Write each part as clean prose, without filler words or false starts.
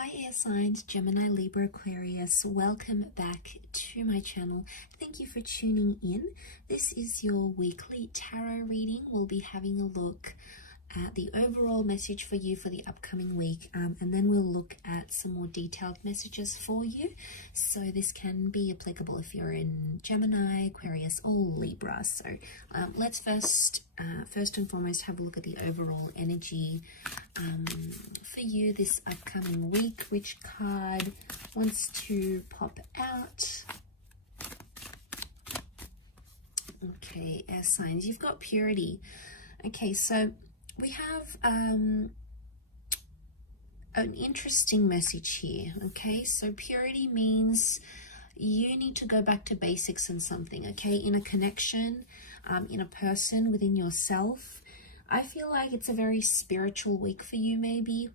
Hi air signs, Gemini, Libra, Aquarius. Welcome back to my channel. Thank you for tuning in. This is your weekly tarot reading. We'll be having a look at the overall message for you for the upcoming week, and then we'll look at some more detailed messages for you. So this can be applicable if you're in Gemini, Aquarius, or Libra. So let's first and foremost have a look at the overall energy for you this upcoming week. Which card wants to pop out? Okay, air signs, you've got purity. Okay, so we have an interesting message here. Okay, so purity means you need to go back to basics in something, okay, in a connection, in a person, within yourself. I feel like it's a very spiritual week for you, maybe.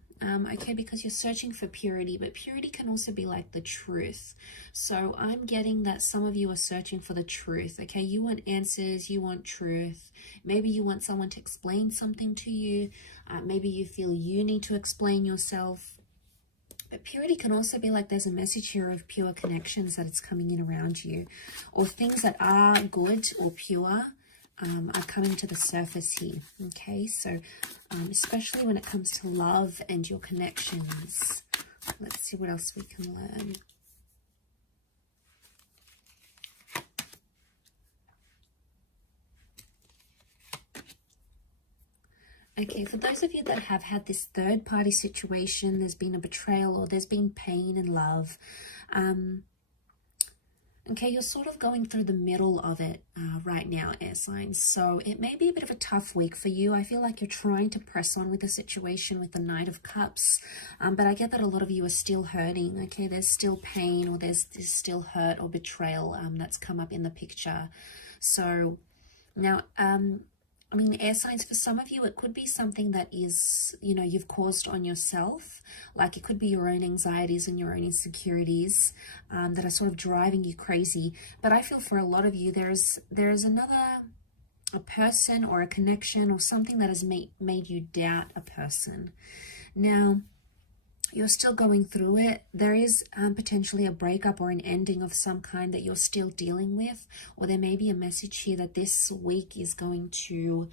Okay, because you're searching for purity, but purity can also be like the truth. So I'm getting that some of you are searching for the truth. Okay, you want answers, you want truth. Maybe you want someone to explain something to you. Maybe you feel you need to explain yourself. But purity can also be like there's a message here of pure connections that it's coming in around you, or things that are good or pure are coming to the surface here. Okay, so especially when it comes to love and your connections. Let's see what else we can learn. Okay, for those of you that have had this third-party situation, there's been a betrayal or there's been pain in love. Okay, you're sort of going through the middle of it right now, air signs. So it may be a bit of a tough week for you. I feel like you're trying to press on with the situation with the Knight of Cups. But I get that a lot of you are still hurting. Okay, there's still pain, or there's still hurt or betrayal that's come up in the picture. So now, I mean, air signs, for some of you, it could be something that is, you know, you've caused on yourself. Like it could be your own anxieties and your own insecurities that are sort of driving you crazy. But I feel for a lot of you, there's a person or a connection or something that has made you doubt a person. Now, you're still going through it. There is potentially a breakup or an ending of some kind that you're still dealing with, or there may be a message here that this week is going to,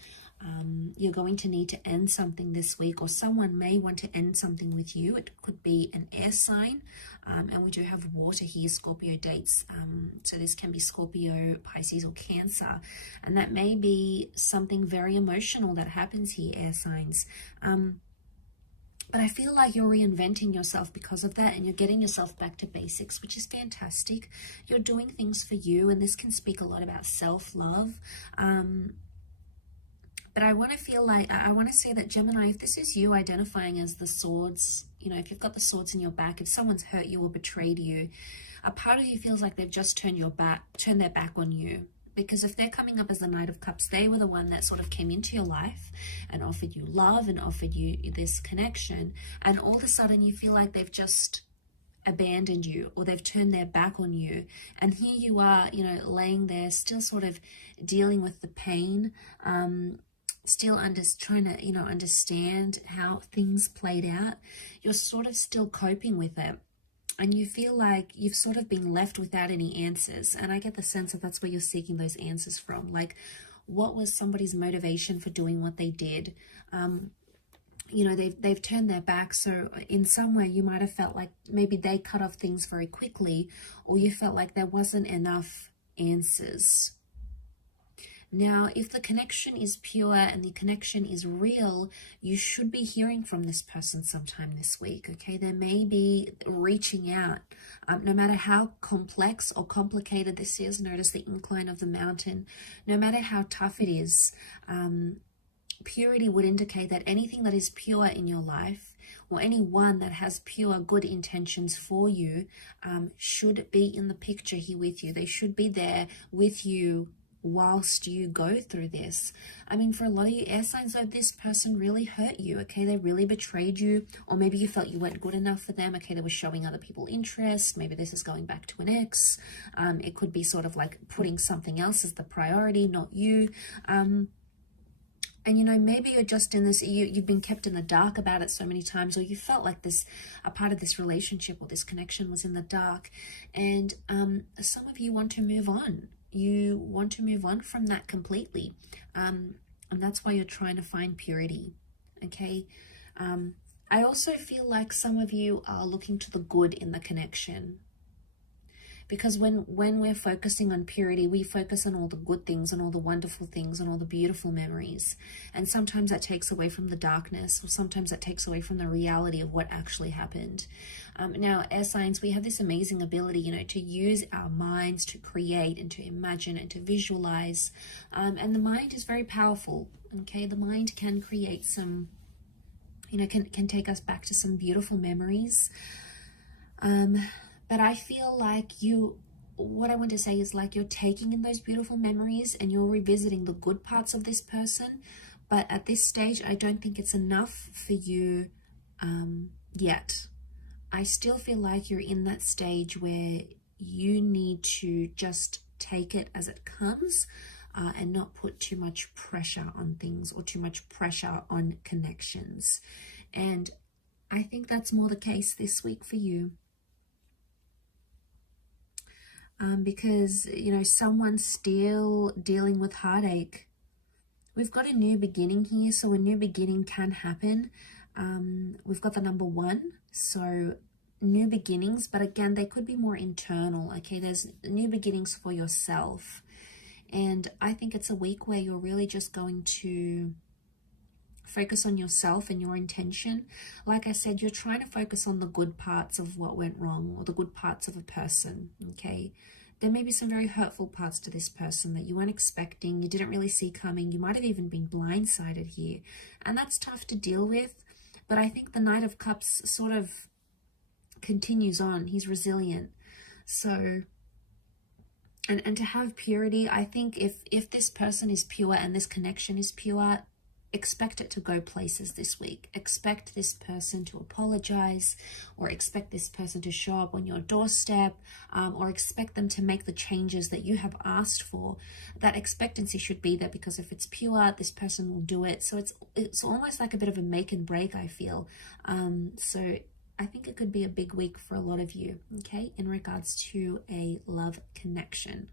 you're going to need to end something this week, or someone may want to end something with you. It could be an air sign, and we do have water here, Scorpio dates, so this can be Scorpio, Pisces, or Cancer, and that may be something very emotional that happens here, air signs. But I feel like you're reinventing yourself because of that, and you're getting yourself back to basics, which is fantastic. You're doing things for you, and this can speak a lot about self-love. But I want to feel like, I want to say that Gemini, if this is you identifying as the swords, you know, if you've got the swords in your back, if someone's hurt you or betrayed you, a part of you feels like they've just turned their back on you. Because if they're coming up as the Knight of Cups, they were the one that sort of came into your life and offered you love and offered you this connection. And all of a sudden you feel like they've just abandoned you, or they've turned their back on you. And here you are, you know, laying there still sort of dealing with the pain, still trying to, you know, understand how things played out. You're sort of still coping with it. And you feel like you've sort of been left without any answers. And I get the sense that that's where you're seeking those answers from. Like, what was somebody's motivation for doing what they did? You know, they've turned their back. So in some way, you might have felt like maybe they cut off things very quickly, or you felt like there wasn't enough answers. Now, if the connection is pure and the connection is real, you should be hearing from this person sometime this week, okay? They may be reaching out. No matter how complex or complicated this is, notice the incline of the mountain. No matter how tough it is, purity would indicate that anything that is pure in your life, or anyone that has pure good intentions for you, should be in the picture here with you. They should be there with you whilst you go through this. I mean, for a lot of you air signs, though, this person really hurt you, okay? They really betrayed you, or maybe you felt you weren't good enough for them, okay? They were showing other people interest. Maybe this is going back to an ex. It could be sort of like putting something else as the priority, not you. And, you know, maybe you're just in this, you've been kept in the dark about it so many times, or you felt like this, a part of this relationship or this connection was in the dark. And some of you want to move on. You want to move on from that completely. And that's why you're trying to find purity. Okay. I also feel like some of you are looking to the good in the connection. Because when we're focusing on purity, we focus on all the good things, on all the wonderful things, on all the beautiful memories. And sometimes that takes away from the darkness, or sometimes that takes away from the reality of what actually happened. Now, air signs, we have this amazing ability, you know, to use our minds to create and to imagine and to visualize. And the mind is very powerful, okay? The mind can create some, you know, can take us back to some beautiful memories. But I feel like what I want to say is like you're taking in those beautiful memories and you're revisiting the good parts of this person. But at this stage, I don't think it's enough for you yet. I still feel like you're in that stage where you need to just take it as it comes and not put too much pressure on things or too much pressure on connections. And I think that's more the case this week for you. Because, you know, someone's still dealing with heartache. We've got a new beginning here, so a new beginning can happen. We've got the number 1, so new beginnings, but again, they could be more internal, okay? There's new beginnings for yourself. And I think it's a week where you're really just going to focus on yourself and your intention. Like I said, you're trying to focus on the good parts of what went wrong or the good parts of a person, okay? There may be some very hurtful parts to this person that you weren't expecting, you didn't really see coming. You might have even been blindsided here. And that's tough to deal with. But I think the Knight of Cups sort of continues on. He's resilient. So, and to have purity, I think if this person is pure and this connection is pure, expect it to go places this week. Expect this person to apologize, or expect this person to show up on your doorstep, or expect them to make the changes that you have asked for. That expectancy should be there, because if it's pure, this person will do it. So it's almost like a bit of a make and break, I feel. So I think it could be a big week for a lot of you, okay, in regards to a love connection.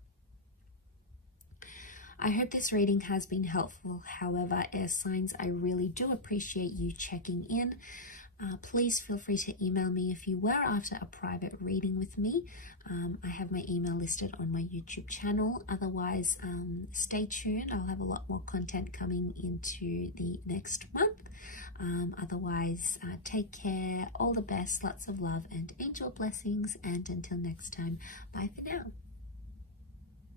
I hope this reading has been helpful. However, air signs, I really do appreciate you checking in. Please feel free to email me if you were after a private reading with me. I have my email listed on my YouTube channel. Otherwise, stay tuned. I'll have a lot more content coming into the next month. Otherwise, take care. All the best. Lots of love and angel blessings. And until next time, bye for now.